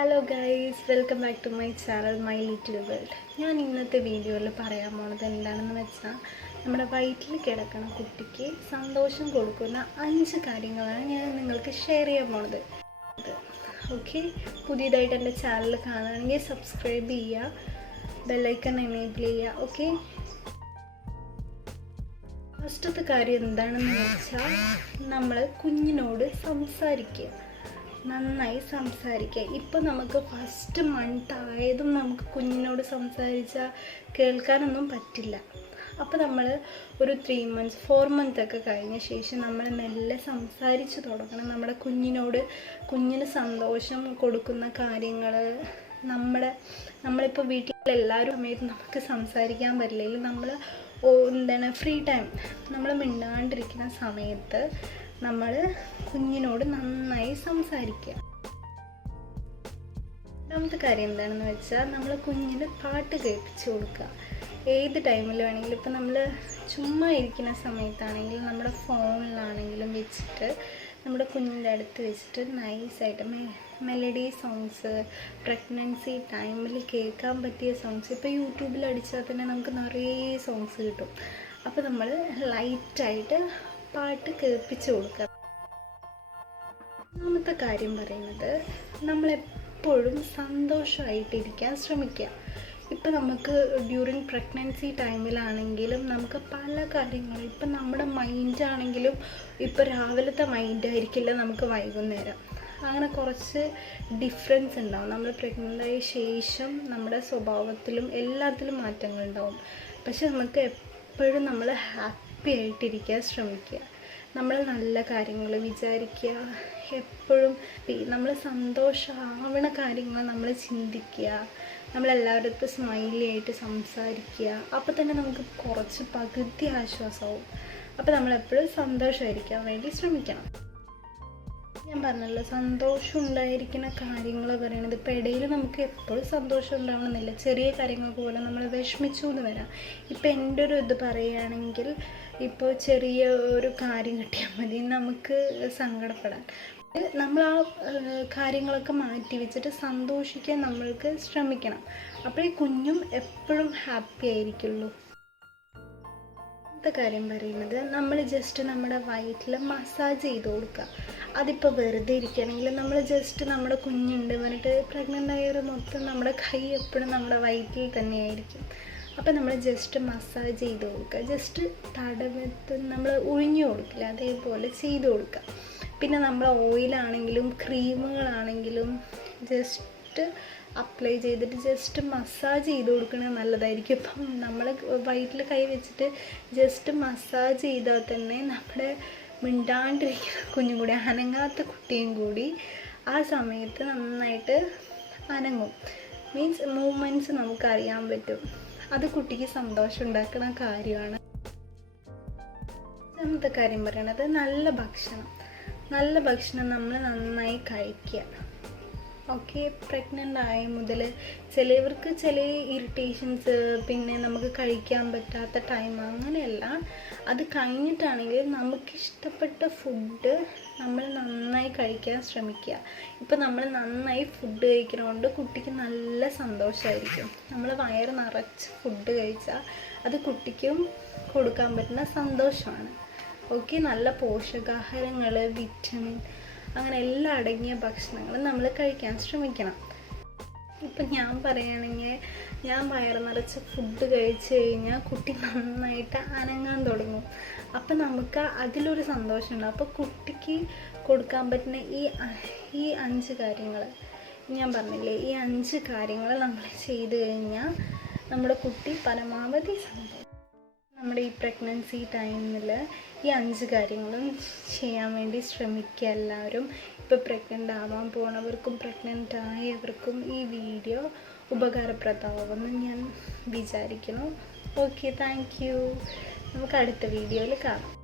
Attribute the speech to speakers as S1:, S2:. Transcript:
S1: Welcome back to my channel my little world ഞാൻ ഇന്നത്തെ വീഡിയോയിൽ പറയാൻ പോണത് എന്താണെന്ന് വെച്ചാൽ നമ്മുടെ വയറ്റിൽ കിടക്കുന്ന കുട്ടിക്ക് സന്തോഷം കൊടുക്കുന്ന അഞ്ച് കാര്യങ്ങളാണ് ഞാൻ നിങ്ങൾക്ക് ഷെയർ ചെയ്യാൻ പോണത്. ഓക്കെ പുതിയതായിട്ട് എന്റെ ചാനൽ കാണുകയാണെങ്കിൽ സബ്സ്ക്രൈബ് ചെയ്യുക ബെല്ലൈക്കൺ എനേബിൾ ചെയ്യുക ഓക്കെ ഫസ്റ്റത്തെ കാര്യം എന്താണെന്ന് വെച്ചാൽ നമ്മൾ കുഞ്ഞിനോട് സംസാരിക്കുക. നന്നായി സംസാരിക്കുക ഇപ്പം നമുക്ക് ഫസ്റ്റ് മന്ത് ആയതും നമുക്ക് കുഞ്ഞിനോട് സംസാരിച്ചാൽ കേൾക്കാനൊന്നും പറ്റില്ല. അപ്പോൾ നമ്മൾ ഒരു ത്രീ മന്ത്സ് ഫോർ മന്ത് ഒക്കെ കഴിഞ്ഞ ശേഷം നമ്മൾ മെല്ലെ സംസാരിച്ച് തുടങ്ങണം. നമ്മുടെ കുഞ്ഞിനോട് കുഞ്ഞിന് സന്തോഷം കൊടുക്കുന്ന കാര്യങ്ങൾ നമ്മുടെ നമ്മളിപ്പോൾ വീട്ടിൽ എല്ലാവരും സമയത്ത് നമുക്ക് സംസാരിക്കാൻ പറ്റില്ലെങ്കിൽ നമ്മൾ എന്താണ് ഫ്രീ ടൈം നമ്മൾ മിണ്ടാണ്ടിരിക്കുന്ന സമയത്ത് നമ്മൾ കുഞ്ഞിനോട് നന്നായി സംസാരിക്കുക. രണ്ടാമത്തെ കാര്യം എന്താണെന്ന് വെച്ചാൽ നമ്മൾ കുഞ്ഞിന് പാട്ട് കേൾപ്പിച്ചു കൊടുക്കുക. ഏത് ടൈമിൽ വേണമെങ്കിലും ഇപ്പം നമ്മൾ ചുമ്മാ ഇരിക്കുന്ന സമയത്താണെങ്കിലും നമ്മുടെ ഫോണിലാണെങ്കിലും വെച്ചിട്ട് നമ്മുടെ കുഞ്ഞിന്റെ അടുത്ത് വെച്ചിട്ട് നൈസായിട്ട് മെ മെലഡി സോങ്സ് പ്രഗ്നൻസി ടൈമിൽ കേൾക്കാൻ പറ്റിയ സോങ്സ് ഇപ്പോൾ യൂട്യൂബിൽ അടിച്ചാൽ തന്നെ നമുക്ക് നിറയെ സോങ്സ് കിട്ടും. അപ്പോൾ നമ്മൾ ലൈറ്റായിട്ട് പാട്ട് കേൾപ്പിച്ചു കൊടുക്കുക. മൂന്നാമത്തെ കാര്യം പറയുന്നത് നമ്മളെപ്പോഴും സന്തോഷമായിട്ടിരിക്കാൻ ശ്രമിക്കുക. ഇപ്പം നമുക്ക് ഡ്യൂറിങ് പ്രഗ്നൻസി ടൈമിലാണെങ്കിലും നമുക്ക് പല കാര്യങ്ങളും ഇപ്പം നമ്മുടെ മൈൻഡാണെങ്കിലും ഇപ്പം രാവിലത്തെ മൈൻഡായിരിക്കില്ല നമുക്ക് വൈകുന്നേരം. അങ്ങനെ കുറച്ച് ഡിഫറൻസ് ഉണ്ടാവും. നമ്മൾ പ്രഗ്നന്റ് ആയ ശേഷം നമ്മുടെ സ്വഭാവത്തിലും എല്ലാത്തിലും മാറ്റങ്ങൾ ഉണ്ടാവും പക്ഷെ നമുക്ക് എപ്പോഴും നമ്മൾ ഹാപ്പി ആയിട്ടിരിക്കാൻ ശ്രമിക്കുക. നമ്മൾ നല്ല കാര്യങ്ങൾ വിചാരിക്കുക. എപ്പോഴും നമ്മൾ സന്തോഷമാവണ കാര്യങ്ങൾ നമ്മൾ ചിന്തിക്കുക. നമ്മളെല്ലാവരുടെ സ്മൈലി ആയിട്ട് സംസാരിക്കുക. അപ്പോൾ തന്നെ നമുക്ക് കുറച്ച് പകുതി ആശ്വാസമാവും. അപ്പോൾ നമ്മളെപ്പോഴും സന്തോഷമായിരിക്കാൻ വേണ്ടി ശ്രമിക്കണം. ഞാൻ പറഞ്ഞല്ലോ സന്തോഷം ഉണ്ടായിരിക്കുന്ന കാര്യങ്ങൾ പറയണത് ഇപ്പോൾ ഇടയിൽ നമുക്ക് എപ്പോഴും സന്തോഷം ഉണ്ടാവണമെന്നില്ല ചെറിയ കാര്യങ്ങൾ പോലും നമ്മൾ വിഷമിച്ചു എന്ന് വരാം. ഇപ്പം എന്റെ ഒരു ഇത് പറയുകയാണെങ്കിൽ ഇപ്പോൾ ചെറിയ ഒരു കാര്യം കിട്ടിയാൽ മതി. നമുക്ക് സങ്കടപ്പെടാൻ. നമ്മൾ ആ കാര്യങ്ങളൊക്കെ മാറ്റി വെച്ചിട്ട് സന്തോഷിക്കാൻ നമ്മൾക്ക് ശ്രമിക്കണം. അപ്പോൾ ഈ കുഞ്ഞും എപ്പോഴും ഹാപ്പി ആയിരിക്കുള്ളൂ. അടുത്ത കാര്യം പറയുന്നത് നമ്മൾ ജസ്റ്റ് നമ്മുടെ വയറ്റിൽ മസാജ് ചെയ്ത് കൊടുക്കുക. അതിപ്പോൾ വെറുതെ ഇരിക്കുകയാണെങ്കിൽ നമ്മൾ ജസ്റ്റ് നമ്മുടെ കുഞ്ഞുണ്ട് പറഞ്ഞിട്ട് പ്രഗ്നന്റ് ആയവർ മൊത്തം നമ്മുടെ കൈ എപ്പോഴും നമ്മുടെ വയറ്റിൽ തന്നെയായിരിക്കും. അപ്പോൾ നമ്മൾ ജസ്റ്റ് മസാജ് ചെയ്ത് കൊടുക്കുക. ജസ്റ്റ് തടവത്ത് നമ്മൾ ഒഴിഞ്ഞു കൊടുക്കില്ല അതേപോലെ ചെയ്ത് കൊടുക്കുക. പിന്നെ നമ്മൾ ഓയിലാണെങ്കിലും ക്രീമുകളാണെങ്കിലും ജസ്റ്റ് അപ്ലൈ ചെയ്തിട്ട് ജസ്റ്റ് മസാജ് ചെയ്ത് കൊടുക്കുന്നത് നല്ലതായിരിക്കും. ഇപ്പം നമ്മൾ വയറ്റിൽ കൈ വെച്ചിട്ട് ജസ്റ്റ് മസാജ് ചെയ്താൽ തന്നെ നമ്മുടെ മിണ്ടാണ്ടിരിക്കുന്ന കുഞ്ഞും കൂടി അനങ്ങാത്ത കുട്ടിയും കൂടി ആ സമയത്ത് നന്നായിട്ട് അനങ്ങും. മീൻസ് മൂവ്മെന്റ്സ് നമുക്കറിയാൻ പറ്റും. അത് കുട്ടിക്ക് സന്തോഷം ഉണ്ടാക്കുന്ന കാര്യമാണ്. രണ്ടാമത്തെ കാര്യം പറയണത് നല്ല ഭക്ഷണം. നല്ല ഭക്ഷണം നമ്മൾ നന്നായി കഴിക്കുക. ഓക്കെ പ്രഗ്നന്റ് ആയ മുതൽ ചിലവർക്ക് ചില ഇറിറ്റേഷൻസ് പിന്നെ നമുക്ക് കഴിക്കാൻ പറ്റാത്ത ടൈം അങ്ങനെയല്ല അത് കഴിഞ്ഞിട്ടാണെങ്കിൽ നമുക്കിഷ്ടപ്പെട്ട ഫുഡ് നമ്മൾ നന്നായി കഴിക്കാൻ ശ്രമിക്കുക ഇപ്പം നമ്മൾ നന്നായി ഫുഡ് കഴിക്കുന്നതുകൊണ്ട് കുട്ടിക്ക് നല്ല സന്തോഷമായിരിക്കും നമ്മൾ വയറ് നിറച്ച് ഫുഡ് കഴിച്ചാൽ അത് കുട്ടിക്കും കൊടുക്കാൻ പറ്റുന്ന സന്തോഷമാണ്. ഓക്കെ നല്ല പോഷകാഹാരങ്ങൾ വിറ്റമിൻ അങ്ങനെ എല്ലാം അടങ്ങിയ ഭക്ഷണങ്ങളും നമ്മൾ കഴിക്കാൻ ശ്രമിക്കണം. ഇപ്പം ഞാൻ പറയുകയാണെങ്കിൽ ഞാൻ വയറ് നിറച്ച് ഫുഡ് കഴിച്ച് കഴിഞ്ഞാൽ കുട്ടി നന്നായിട്ട് അനങ്ങാൻ തുടങ്ങും. അപ്പം നമുക്ക് അതിലൊരു സന്തോഷമുണ്ട്. അപ്പോൾ കുട്ടിക്ക് കൊടുക്കാൻ പറ്റുന്ന ഈ ഈ അഞ്ച് കാര്യങ്ങൾ ഞാൻ പറഞ്ഞില്ലേ ഈ അഞ്ച് കാര്യങ്ങൾ നമ്മൾ ചെയ്ത് കഴിഞ്ഞാൽ നമ്മുടെ കുട്ടി പരമാവധി സന്തോഷം നമ്മുടെ ഈ പ്രഗ്നൻസി ടൈമിൽ ഈ അഞ്ച് കാര്യങ്ങളും ചെയ്യാൻ വേണ്ടി ശ്രമിക്കുക എല്ലാവരും. ഇപ്പോൾ പ്രഗ്നന്റ് ആവാൻ പോണവർക്കും പ്രഗ്നന്റ് ആയവർക്കും ഈ വീഡിയോ ഉപകാരപ്രദമാവുമെന്ന് ഞാൻ വിചാരിക്കുന്നു. ഓക്കെ താങ്ക് യു നമുക്ക് അടുത്ത വീഡിയോയിൽ കാണാം.